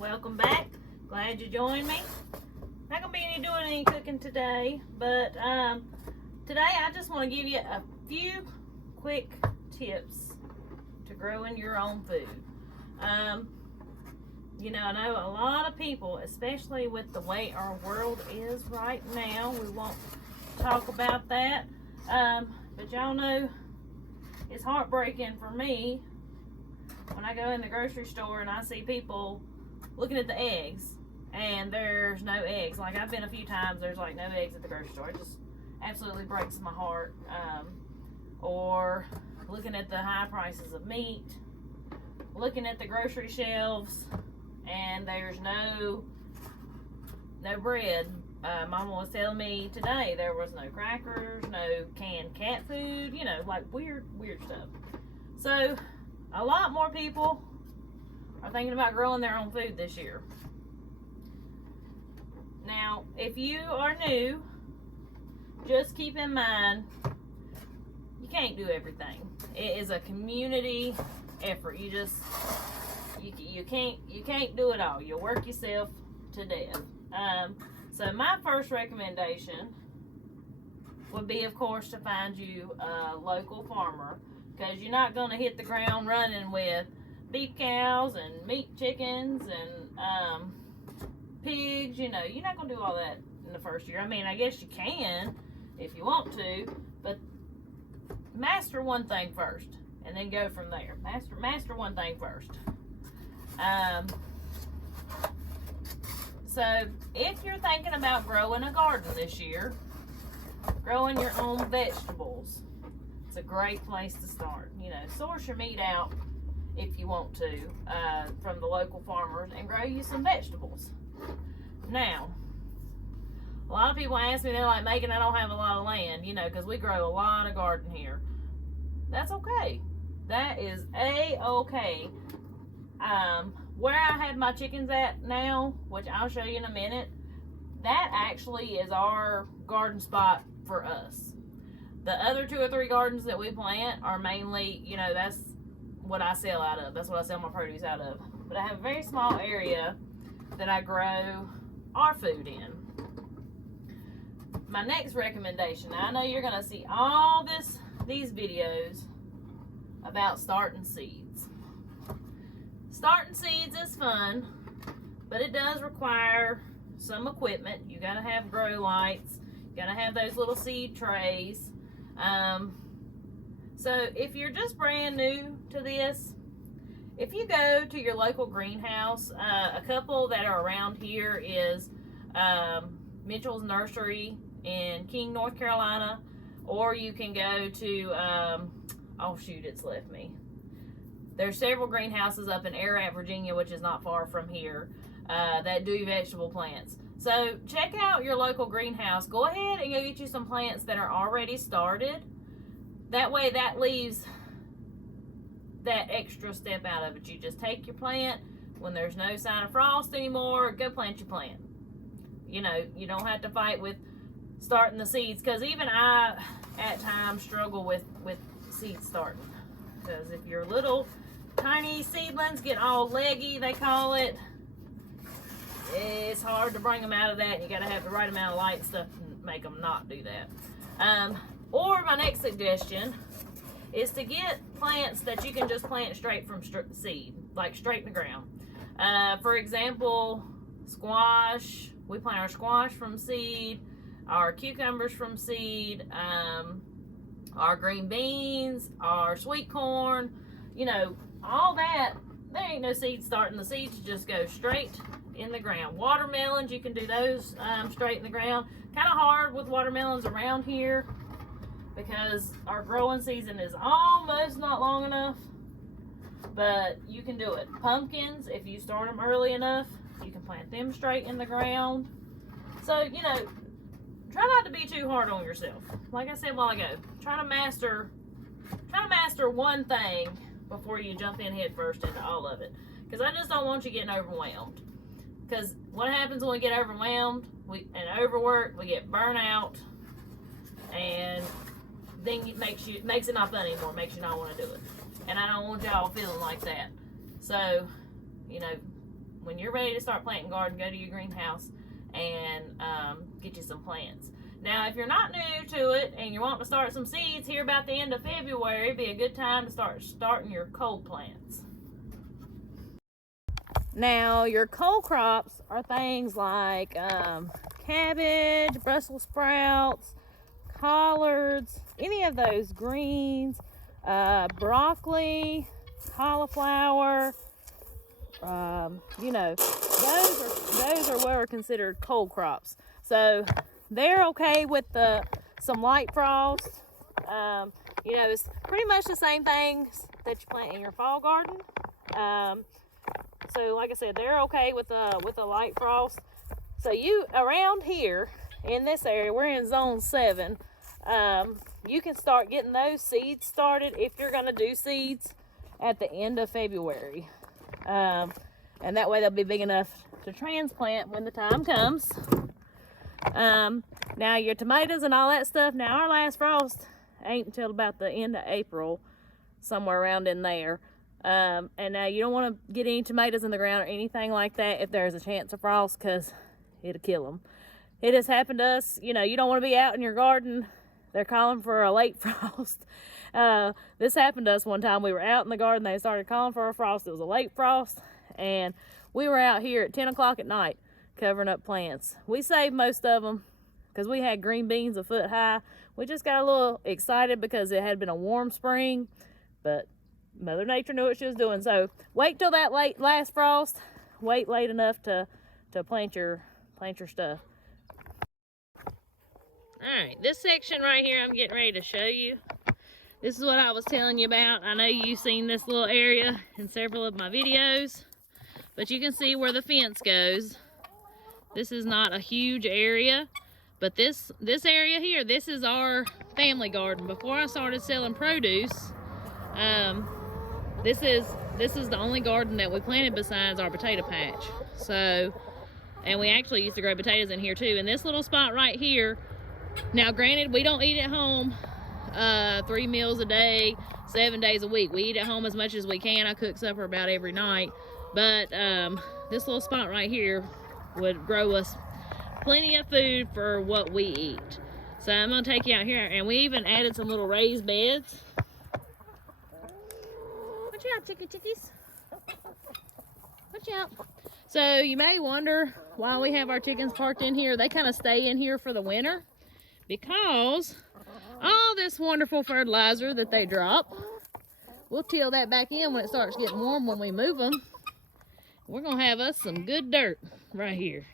Welcome back. Glad you joined me. Not gonna be doing any cooking today, but today I just want to give you a few quick tips to growing your own food. I know a lot of people, especially with the way our world is right now, we won't talk about that, but y'all know it's heartbreaking for me when I go in the grocery store and I see people looking at the eggs and there's no eggs. Like, I've been a few times, there's like no eggs at the grocery store. It just absolutely breaks my heart. Or looking at the high prices of meat, looking at the grocery shelves and there's no bread. Mama was telling me today there was no crackers, no canned cat food, like weird stuff. So a lot more people are thinking about growing their own food this year. Now, if you are new, just keep in mind, you can't do everything. It is a community effort. You can't do it all. You'll work yourself to death. So my first recommendation would be, of course, to find you a local farmer, because you're not going to hit the ground running with beef cows and meat chickens and pigs. You're not going to do all that in the first year. I mean, I guess you can if you want to, but master one thing first and then go from there. Master one thing first. So if you're thinking about growing a garden this year, growing your own vegetables, it's a great place to start. Source your meat out if you want to from the local farmers and grow you some vegetables. Now, a lot of people ask me, they're like, Megan, I don't have a lot of land, because we grow a lot of garden here. That's okay. That is A-okay. Where I have my chickens at now, which I'll show you in a minute, that actually is our garden spot for us. The other 2 or 3 gardens that we plant are mainly, that's what I sell out of. That's what I sell my produce out of. But I have a very small area that I grow our food in. My next recommendation, now I know you're going to see all these videos about starting seeds. Starting seeds is fun, but it does require some equipment. You got to have grow lights. You got to have those little seed trays. So if you're just brand new to this, if you go to your local greenhouse, a couple that are around here is Mitchell's Nursery in King, North Carolina, or you can go to, oh shoot, it's left me. There's several greenhouses up in Ararat, Virginia, which is not far from here, that do vegetable plants. So check out your local greenhouse. Go ahead and go get you some plants that are already started. That way that leaves that extra step out of it. You just take your plant when there's no sign of frost anymore, go plant your plant. You don't have to fight with starting the seeds, because even I at times struggle with seed starting, because if your little tiny seedlings get all leggy, they call it, it's hard to bring them out of that. You got to have the right amount of light and stuff to make them not do that. Or my next suggestion is to get plants that you can just plant straight from seed, like straight in the ground. For example, squash. We plant our squash from seed, our cucumbers from seed, our green beans, our sweet corn, all that. There ain't no seed starting. The seeds just go straight in the ground. Watermelons, you can do those straight in the ground. Kind of hard with watermelons around here because our growing season is almost not long enough, but you can do it. Pumpkins, if you start them early enough, you can plant them straight in the ground. So, try not to be too hard on yourself. Like I said a while ago, try to master one thing before you jump in head first into all of it. Because I just don't want you getting overwhelmed. Because what happens when we get overwhelmed and overworked, we get burnt out, and then it makes it not fun anymore, makes you not want to do it. And I don't want y'all feeling like that. So, when you're ready to start planting garden, go to your greenhouse and get you some plants. Now, if you're not new to it and you're wanting to start some seeds here about the end of February, it'd be a good time to starting your cold plants. Now, your cold crops are things like cabbage, Brussels sprouts, collards, any of those greens, broccoli, cauliflower. You know, those are what are considered cold crops. So they're okay with some light frost. You know, it's pretty much the same things that you plant in your fall garden. So like I said, they're okay with the light frost. So you around here in this area, we're in zone 7. You can start getting those seeds started if you're going to do seeds at the end of February. And that way they'll be big enough to transplant when the time comes. Now your tomatoes and all that stuff, now our last frost ain't until about the end of April, somewhere around in there. And now you don't want to get any tomatoes in the ground or anything like that if there's a chance of frost, because it'll kill them. It has happened to us. You know, you don't want to be out in your garden. They're calling for a late frost. This happened to us one time. We were out in the garden. They started calling for a frost. It was a late frost. And we were out here at 10 o'clock at night covering up plants. We saved most of them because we had green beans a foot high. We just got a little excited because it had been a warm spring. But Mother Nature knew what she was doing. So wait till that last frost. Wait late enough to plant your stuff. Alright, this section right here I'm getting ready to show you. This is what I was telling you about. I know you've seen this little area in several of my videos, but you can see where the fence goes. This is not a huge area, but this area here, this is our family garden. Before I started selling produce, this is the only garden that we planted besides our potato patch. So, and we actually used to grow potatoes in here too. And this little spot right here, now granted, we don't eat at home 3 meals a day, 7 days a week. We eat at home as much as we can. I cook supper about every night. But this little spot right here would grow us plenty of food for what we eat. So I'm going to take you out here, and we even added some little raised beds. Watch out, chickies. Watch out. So you may wonder why we have our chickens parked in here. They kind of stay in here for the winter because all this wonderful fertilizer that they drop, we'll till that back in when it starts getting warm when we move them. We're going to have us some good dirt right here.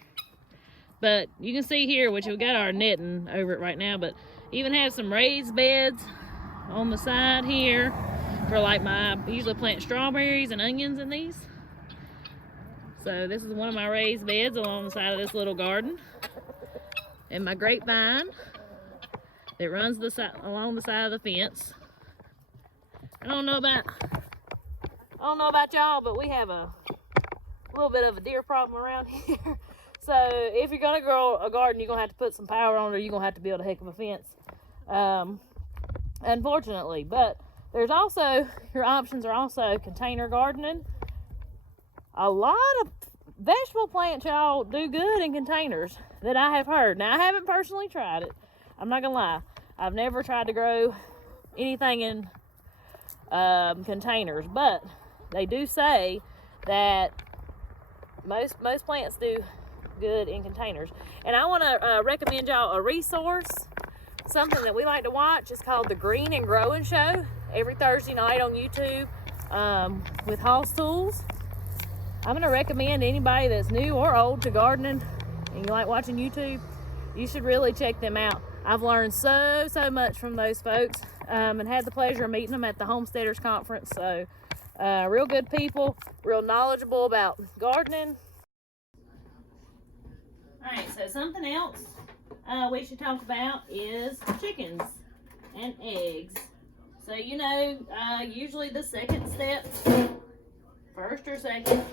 But you can see here, which we've got our netting over it right now, but even have some raised beds on the side here for like I usually plant strawberries and onions in these. So this is one of my raised beds along the side of this little garden. And my grapevine that runs along the side of the fence. I don't know about y'all, but we have a little bit of a deer problem around here. So if you're gonna grow a garden, you're gonna have to put some power on it, or you're gonna have to build a heck of a fence. Unfortunately, but there's also, your options are also container gardening. A lot of vegetable plants, y'all, do good in containers that I have heard. Now, I haven't personally tried it. I'm not gonna lie. I've never tried to grow anything in containers, but they do say that most plants do good in containers. And I want to recommend y'all a resource, something that we like to watch. It's called the Green and Growing Show, every Thursday night on YouTube with Hoss Tools. I'm going to recommend anybody that's new or old to gardening and you like watching YouTube, you should really check them out. I've learned so much from those folks and had the pleasure of meeting them at the Homesteaders Conference. So real good people, real knowledgeable about gardening. Alright, so something else we should talk about is chickens and eggs. So, you know, usually the second step, first or second,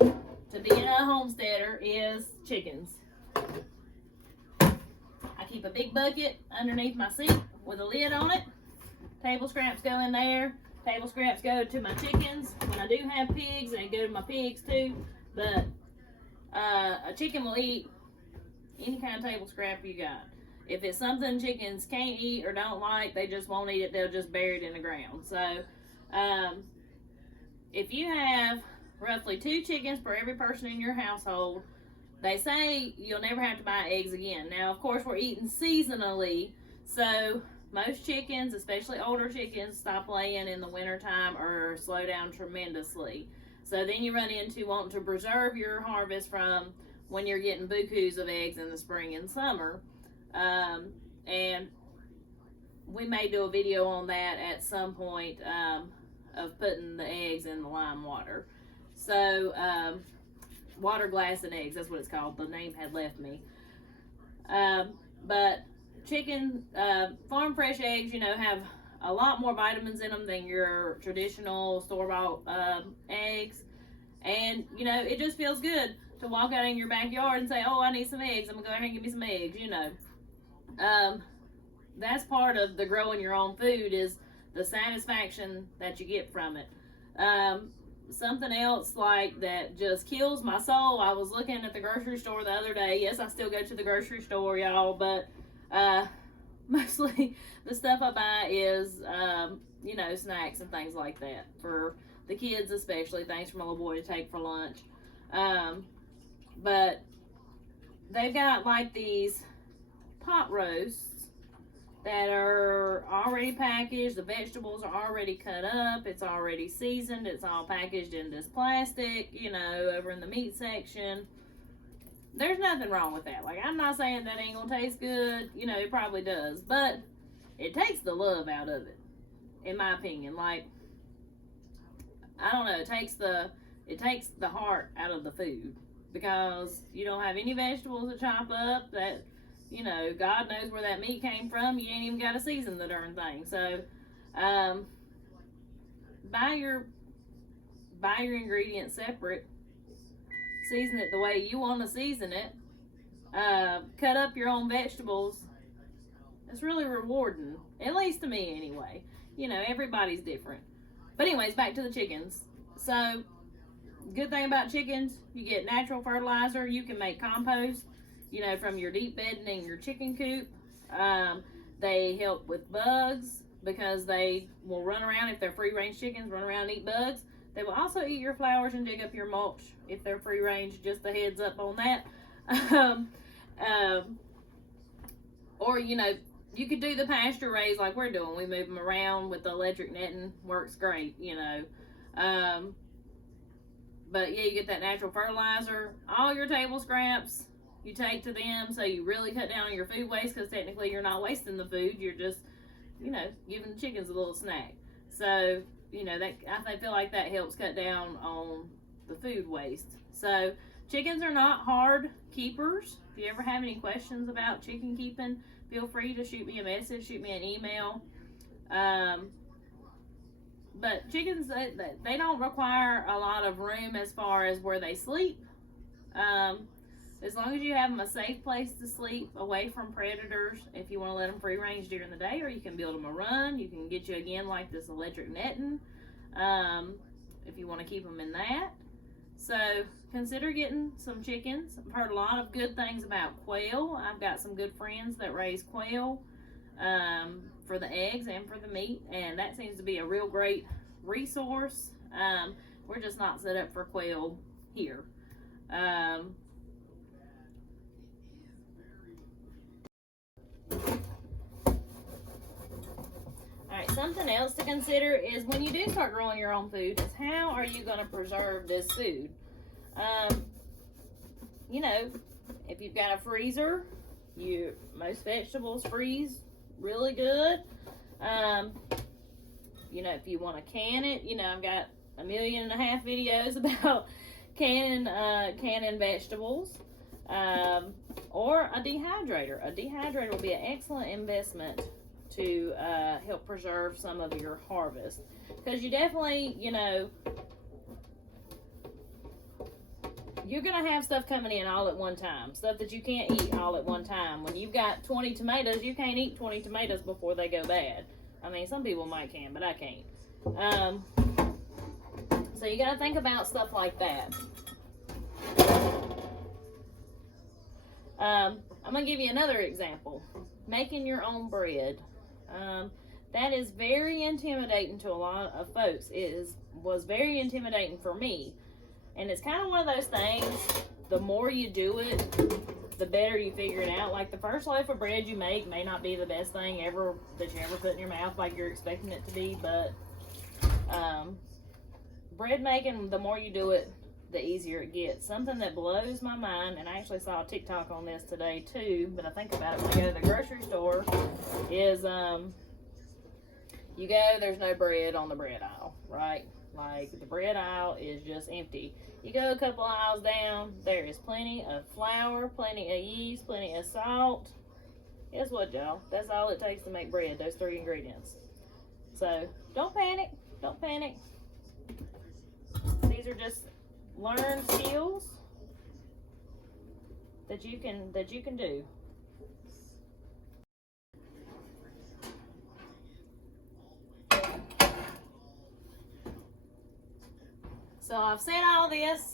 to being a homesteader is chickens. I keep a big bucket underneath my sink with a lid on it. Table scraps go in there. Table scraps go to my chickens. When I do have pigs, they go to my pigs too. But a chicken will eat any kind of table scrap you got. If it's something chickens can't eat or don't like, they just won't eat it. They'll just bury it in the ground. So, if you have roughly 2 chickens per every person in your household, they say you'll never have to buy eggs again. Now, of course, we're eating seasonally, so most chickens, especially older chickens, stop laying in the wintertime or slow down tremendously. So then you run into wanting to preserve your harvest from when you're getting bukus of eggs in the spring and summer. And we may do a video on that at some point of putting the eggs in the lime water. So, water, glass, and eggs, that's what it's called. The name had left me. But chicken, farm fresh eggs, you know, have a lot more vitamins in them than your traditional store-bought eggs. And, you know, it just feels good to walk out in your backyard and say, oh, I need some eggs. I'm going to go ahead and give me some eggs, you know. That's part of the growing your own food, is the satisfaction that you get from it. Something else like that just kills my soul. I was looking at the grocery store the other day. Yes, I still go to the grocery store, y'all, but mostly the stuff I buy is, you know, snacks and things like that for the kids, especially things for my little boy to take for lunch. But they've got like these pot roasts that are already packaged. The vegetables are already cut up. It's already seasoned. It's all packaged in this plastic, you know, over in the meat section. There's nothing wrong with that. Like, I'm not saying that ain't gonna taste good. You know, it probably does. But it takes the love out of it, in my opinion. Like, I don't know, it takes the heart out of the food, because you don't have any vegetables to chop up. That, you know, God knows where that meat came from. You ain't even got to season the darn thing. So, buy your ingredients separate. Season it the way you want to season it. Cut up your own vegetables. It's really rewarding, at least to me anyway. You know, everybody's different. But anyways, back to the chickens. So, good thing about chickens, you get natural fertilizer. You can make compost, you know, from your deep bedding in your chicken coop. They help with bugs, because they will run around, if they're free-range chickens, run around and eat bugs. They will also eat your flowers and dig up your mulch if they're free-range, just a heads up on that. Or, you know, you could do the pasture raised like we're doing. We move them around with the electric netting. Works great, you know. But yeah, you get that natural fertilizer. All your table scraps you take to them, so you really cut down on your food waste, because technically you're not wasting the food. You're just, you know, giving the chickens a little snack. So, you know, that, I feel like that helps cut down on the food waste. So, chickens are not hard keepers. If you ever have any questions about chicken keeping, feel free to shoot me a message, shoot me an email. But chickens, they don't require a lot of room as far as where they sleep. As long as you have them a safe place to sleep, away from predators, if you want to let them free range during the day, or you can build them a run. You can get you, again, like this electric netting, if you want to keep them in that. So consider getting some chickens. I've heard a lot of good things about quail. I've got some good friends that raise quail for the eggs and for the meat, and that seems to be a real great resource. We're just not set up for quail here. Alright, something else to consider is when you do start growing your own food, is how are you going to preserve this food? You know, if you've got a freezer, most vegetables freeze really good. You know, if you want to can it, you know, I've got 1.5 million videos about canning vegetables. Or a dehydrator. A dehydrator will be an excellent investment to help preserve some of your harvest. Because you definitely, you know, you're going to have stuff coming in all at one time. Stuff that you can't eat all at one time. When you've got 20 tomatoes, you can't eat 20 tomatoes before they go bad. I mean, some people might can, but I can't. So you got to think about stuff like that. I'm going to give you another example. Making your own bread. That is very intimidating to a lot of folks. Was very intimidating for me. And it's kind of one of those things, the more you do it, the better you figure it out. Like the first loaf of bread you make may not be the best thing ever that you ever put in your mouth like you're expecting it to be, but bread making, the more you do it, the easier it gets. Something that blows my mind, and I actually saw a TikTok on this today too, but I think about it when I go to the grocery store, is you go, there's no bread on the bread aisle, right? Like the bread aisle is just empty. You go a couple aisles down, there is plenty of flour, plenty of yeast, plenty of salt. Guess what, y'all? That's all it takes to make bread, those 3 ingredients. So don't panic, don't panic. These are just learned skills that you can do. So I've said all this,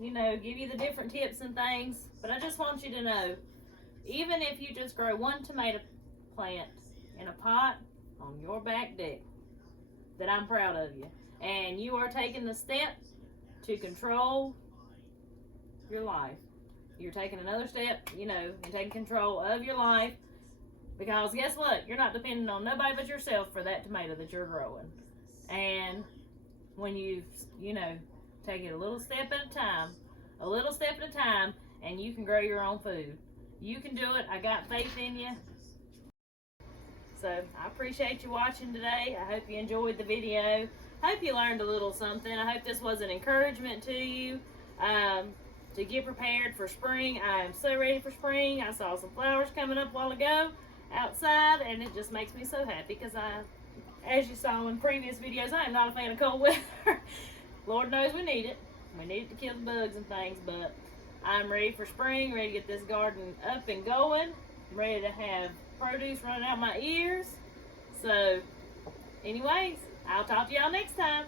you know, give you the different tips and things, but I just want you to know, even if you just grow 1 tomato plant in a pot on your back deck, that I'm proud of you. And you are taking the step to control your life. You're taking another step, you know, and taking control of your life, because guess what? You're not depending on nobody but yourself for that tomato that you're growing. And when you know, take it a little step at a time, and you can grow your own food. You can do it. I got faith in you. So I appreciate you watching today. I hope you enjoyed the video. I hope you learned a little something. I hope this was an encouragement to you to get prepared for spring. I am so ready for spring. I saw some flowers coming up a while ago outside, and it just makes me so happy because as you saw in previous videos, I am not a fan of cold weather. Lord knows we need it. We need it to kill the bugs and things, but I'm ready for spring, ready to get this garden up and going. I'm ready to have produce running out my ears. So, anyways, I'll talk to y'all next time.